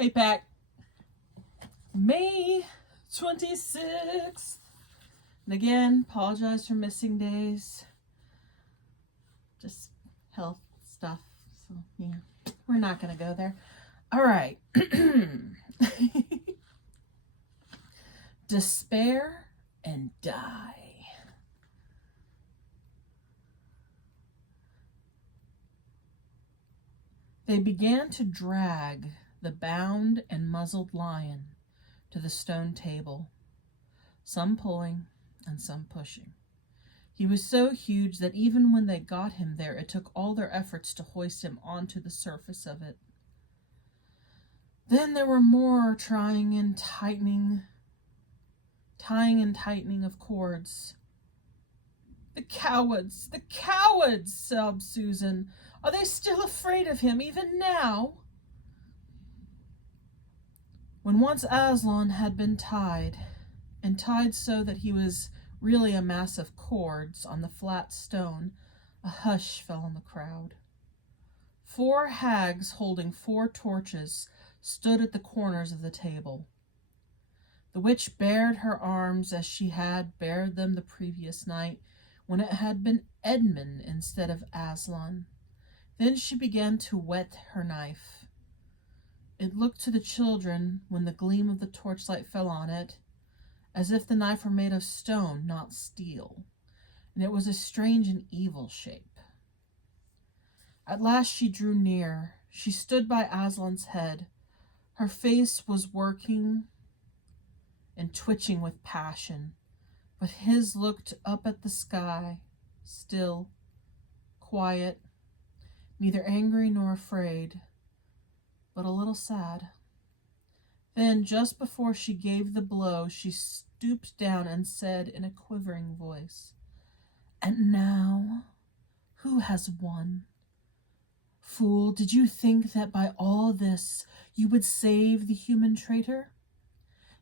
Hey, Pack. May 26th. And again, apologize for missing days. Just health stuff. So, yeah, we're not going to go there. All right. Despair and die. They began to drag the bound and muzzled lion to the stone table, some pulling and some pushing. He was so huge that even when they got him there, it took all their efforts to hoist him onto the surface of it. Then there were more tying and tightening of cords. The cowards, sobbed Susan. Are they still afraid of him, even now? When once Aslan had been tied, and tied so that he was really a mass of cords on the flat stone, a hush fell on the crowd. 4 hags holding 4 torches stood at the corners of the table. The witch bared her arms as she had bared them the previous night, when it had been Edmund instead of Aslan. Then she began to whet her knife. It looked to the children, when the gleam of the torchlight fell on it, as if the knife were made of stone, not steel, and it was a strange and evil shape. At last she drew near. She stood by Aslan's head. Her face was working and twitching with passion, but his looked up at the sky, still, quiet, neither angry nor afraid, but a little sad. Then, just before she gave the blow, she stooped down and said in a quivering voice, "And now, who has won? Fool, did you think that by all this you would save the human traitor?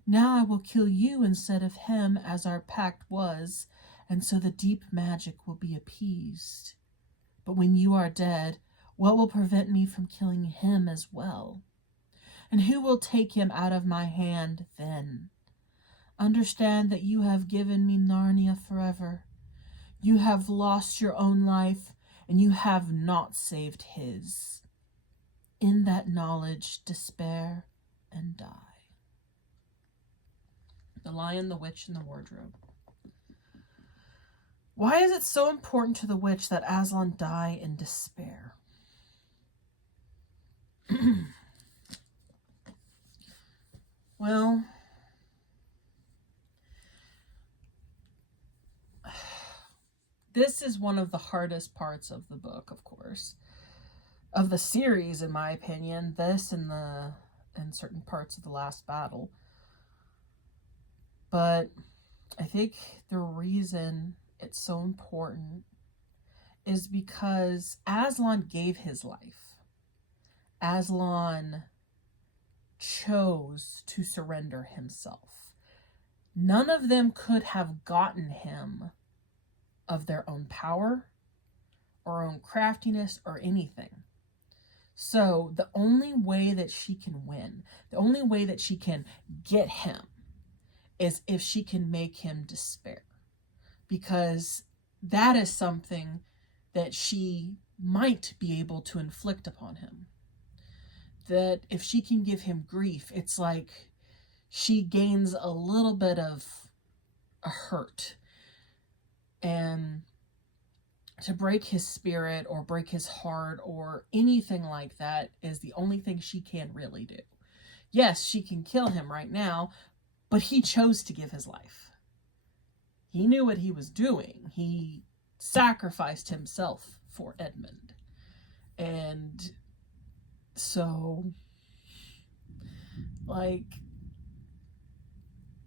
Now I will kill you instead of him, as our pact was, and so the deep magic will be appeased. But when you are dead, what will prevent me from killing him as well? And who will take him out of my hand then? Understand that you have given me Narnia forever. You have lost your own life, and you have not saved his. In that knowledge, despair and die." The Lion, the Witch, and the Wardrobe. Why is it so important to the witch that Aslan die in despair? Well, this is one of the hardest parts of the book, of course, of the series, in my opinion. This and certain parts of the last battle. But I think the reason it's so important is because Aslan gave his life. Aslan chose to surrender himself. None of them could have gotten him of their own power or own craftiness or anything. So the only way that she can win, the only way that she can get him, is if she can make him despair. Because that is something that she might be able to inflict upon him. That if she can give him grief, it's like she gains a little bit of a hurt. And to break his spirit or break his heart or anything like that is the only thing she can really do. Yes, she can kill him right now, but he chose to give his life. He knew what he was doing. He sacrificed himself for Edmund. And so, like,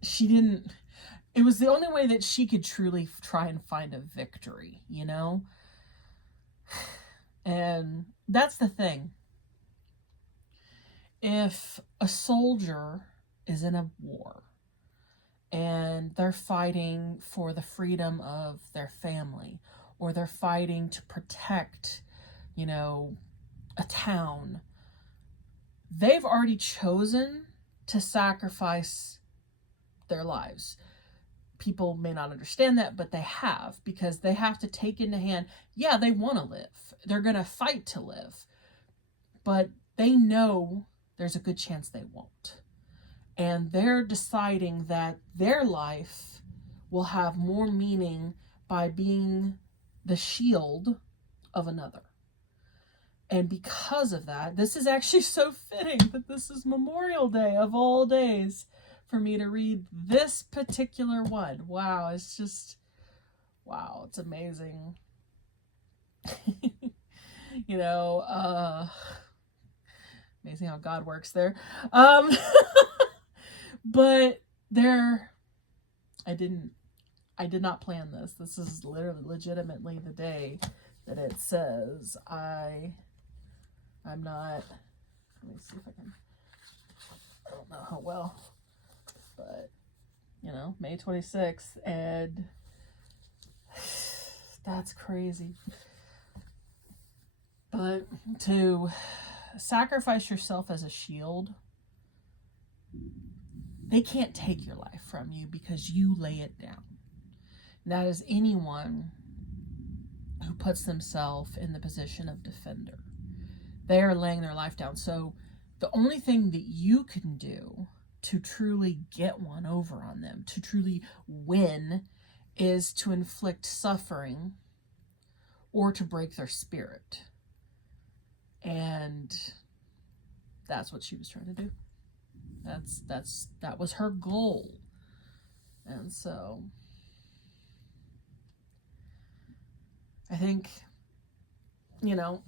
she didn't... It was the only way that she could truly try and find a victory, you know? And that's the thing. If a soldier is in a war and they're fighting for the freedom of their family, or they're fighting to protect, you know, a town, they've already chosen to sacrifice their lives. People may not understand that, but they have, because they have to take into hand, yeah, they want to live. They're going to fight to live, but they know there's a good chance they won't. And they're deciding that their life will have more meaning by being the shield of another. And because of that, this is actually so fitting that this is Memorial Day of all days for me to read this particular one. Wow, it's just, wow, it's amazing. You know, amazing how God works there. But I did not plan this. This is literally legitimately the day that it says I'm not, let me see if I can, I don't know how well, but, you know, May 26th, and that's crazy. But to sacrifice yourself as a shield, they can't take your life from you because you lay it down. And that is anyone who puts themselves in the position of defender. They are laying their life down. So the only thing that you can do to truly get one over on them, to truly win, is to inflict suffering or to break their spirit. And that's what she was trying to do. That was her goal. And so I think, you know,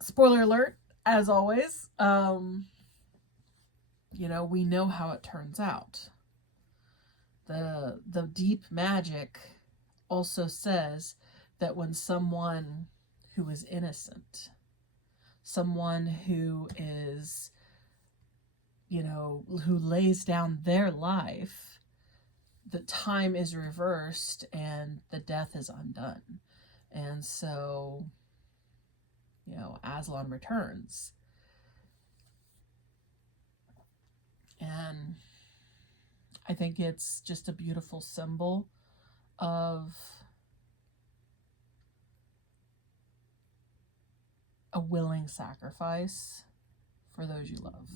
spoiler alert, as always, you know, we know how it turns out. The deep magic also says that when someone who is innocent, someone who is, you know, who lays down their life, the time is reversed and the death is undone. And so, you know, Aslan returns. And I think it's just a beautiful symbol of a willing sacrifice for those you love.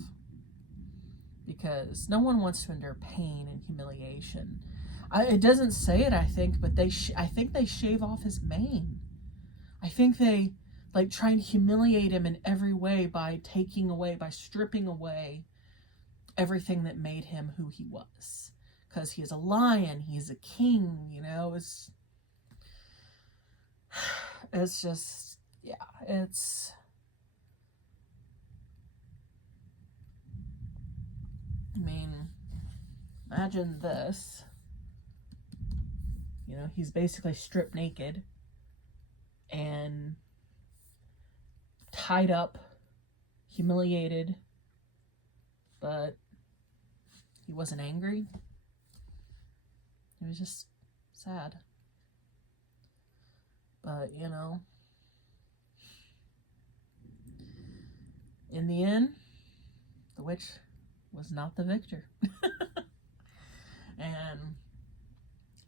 Because no one wants to endure pain and humiliation. It doesn't say it, I think, but I think they shave off his mane. I think they like try and humiliate him in every way by stripping away everything that made him who he was. Because he is a lion, he is a king, you know, it's just, yeah, it's, I mean, imagine this, you know, he's basically stripped naked and tied up, humiliated, but he wasn't angry. He was just sad. But, you know, in the end, the witch was not the victor.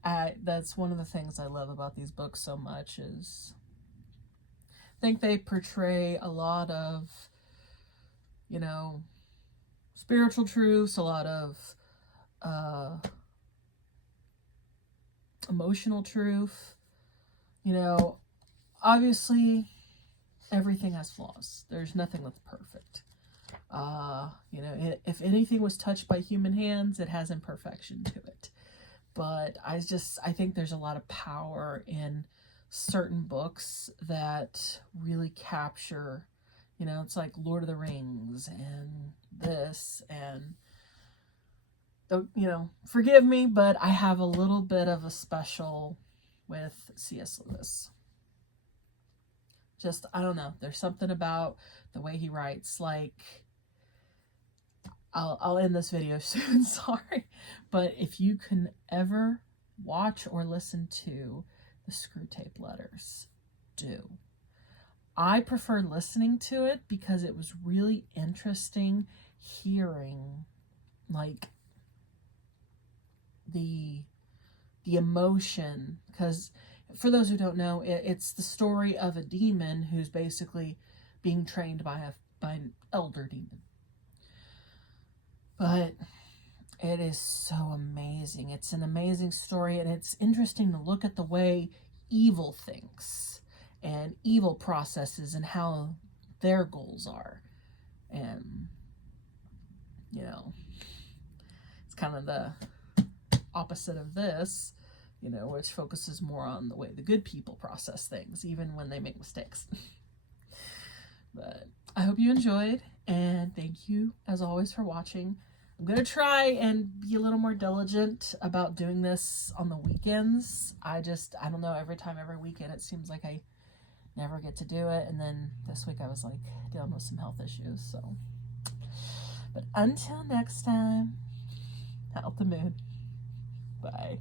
And that's one of the things I love about these books so much is I think they portray a lot of, you know, spiritual truths, a lot of emotional truth. You know, obviously everything has flaws. There's nothing that's perfect. You know, if anything was touched by human hands, it has imperfection to it. But I think there's a lot of power in certain books that really capture, you know, it's like Lord of the Rings and this and, you know, forgive me, but I have a little bit of a special with C.S. Lewis. Just, I don't know, there's something about the way he writes, like, I'll end this video soon, sorry, but if you can ever watch or listen to the Screw Tape Letters, do. I prefer listening to it because it was really interesting hearing like the emotion, because for those who don't know, it's the story of a demon who's basically being trained by an elder demon. But it is so amazing. It's an amazing story, and it's interesting to look at the way evil thinks and evil processes and how their goals are. And, you know, it's kind of the opposite of this, you know, which focuses more on the way the good people process things, even when they make mistakes. But I hope you enjoyed, and thank you, as always, for watching. I'm going to try and be a little more diligent about doing this on the weekends. I don't know, every weekend, it seems like I never get to do it. And then this week I was like dealing with some health issues. So, but until next time, out the moon. Bye.